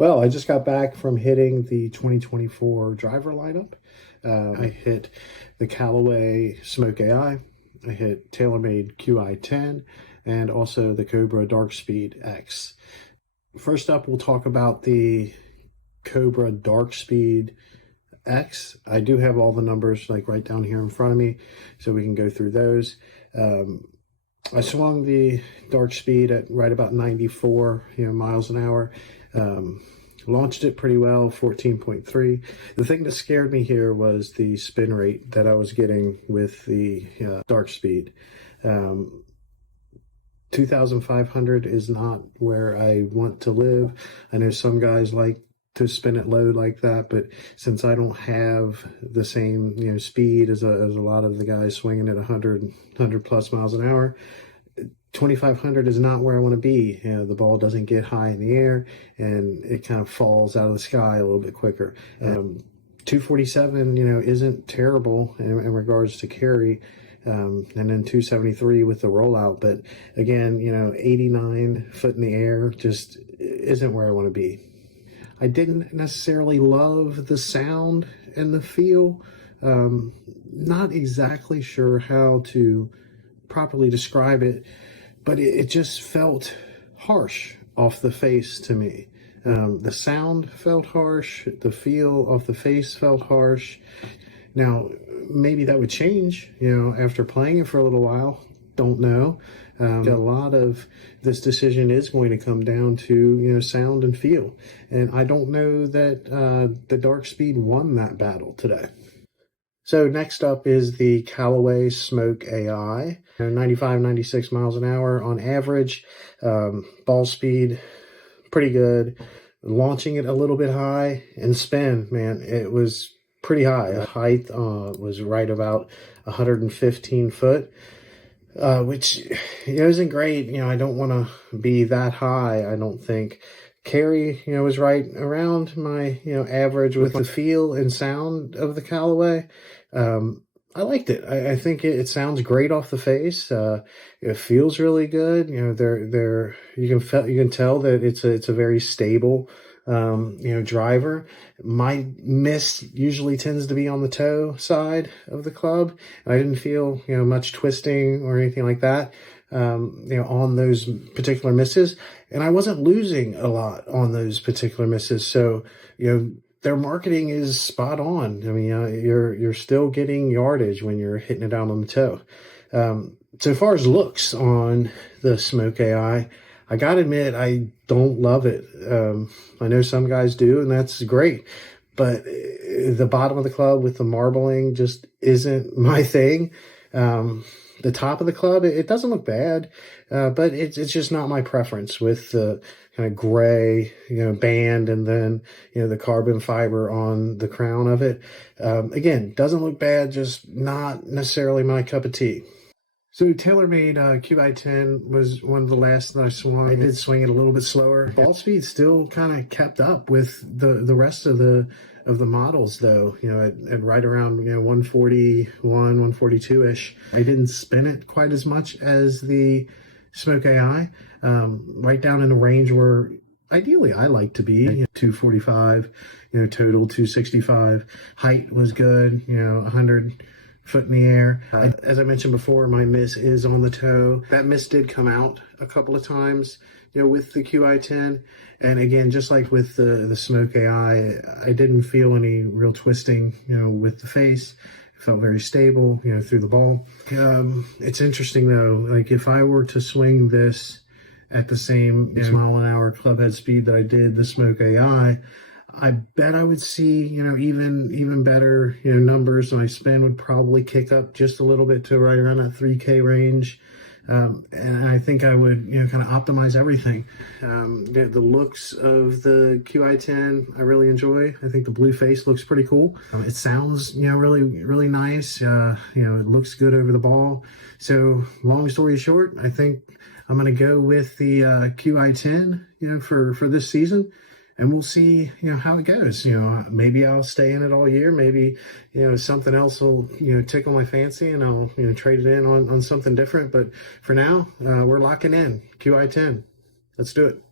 Well, I just got back from hitting the 2024 driver lineup. I hit the Callaway Smoke AI, I hit TaylorMade Qi-10, and also the Cobra Darkspeed X. First up, we'll talk about the Cobra Darkspeed X. I do have all the numbers like right down here in front of me, so we can go through those. I swung the Darkspeed at right about 94 miles an hour. Launched it pretty well, 14.3. The thing that scared me here was the spin rate that I was getting with the Darkspeed. 2,500 is not where I want to live. I know some guys like to spin it low like that, but since I don't have the same speed as a lot of the guys swinging at 100 plus miles an hour, 2,500 is not where I want to be. The ball doesn't get high in the air and it kind of falls out of the sky a little bit quicker. 247 isn't terrible in regards to carry, and then 273 with the rollout, but again 89 foot in the air just isn't where I want to be. I didn't necessarily love the sound and the feel. Not exactly sure how to properly describe it, but it just felt harsh off the face to me. The sound felt harsh, the feel of the face felt harsh. Now, maybe that would change, after playing it for a little while. Don't know. A lot of this decision is going to come down to sound and feel, and I don't know that the Darkspeed won that battle today. So next up is the Callaway Smoke AI, 95, 96 miles an hour on average. Ball speed, pretty good. Launching it a little bit high, and spin, man, it was pretty high. The height was right about 115 foot. Which isn't great. I don't want to be that high, I don't think. Carry, was right around my, average with the feel and sound of the Callaway. I liked it. I think it sounds great off the face. It feels really good. You can tell that it's a very stable driver. My miss usually tends to be on the toe side of the club. I didn't feel much twisting or anything like that on those particular misses, and I wasn't losing a lot on those particular misses. So their marketing is spot on. I mean, you're still getting yardage when you're hitting it down on the toe. So far as looks on the Smoke AI, I gotta admit, I don't love it. I know some guys do, and that's great. But the bottom of the club with the marbling just isn't my thing. The top of the club, it doesn't look bad, but it's just not my preference with the kind of gray, band, and then, the carbon fiber on the crown of it. Again, doesn't look bad, just not necessarily my cup of tea. So TaylorMade Qi-10 was one of the last that I swung. I did swing it a little bit slower. Ball speed still kind of kept up with the rest of the models, though, at right around 141, 142-ish. I didn't spin it quite as much as the Smoke AI, right down in the range where ideally I like to be, 245, total 265. Height was good, 100 foot in the air. As I mentioned before, my miss is on the toe. That miss did come out a couple of times, with the Qi-10. And again, just like with the Smoke AI, I didn't feel any real twisting, with the face. It felt very stable, through the ball. It's interesting though, like if I were to swing this at the same mile an hour club head speed that I did the Smoke AI, I bet I would see, even better, numbers. My spin would probably kick up just a little bit to right around that 3K range. And I think I would, kind of optimize everything. The looks of the Qi-10, I really enjoy. I think the blue face looks pretty cool. It sounds, really, really nice. It looks good over the ball. So long story short, I think I'm going to go with the Qi-10, for this season. And we'll see, how it goes. Maybe I'll stay in it all year. Maybe, something else will, tickle my fancy and I'll, trade it in on something different. But for now, we're locking in Qi-10. Let's do it.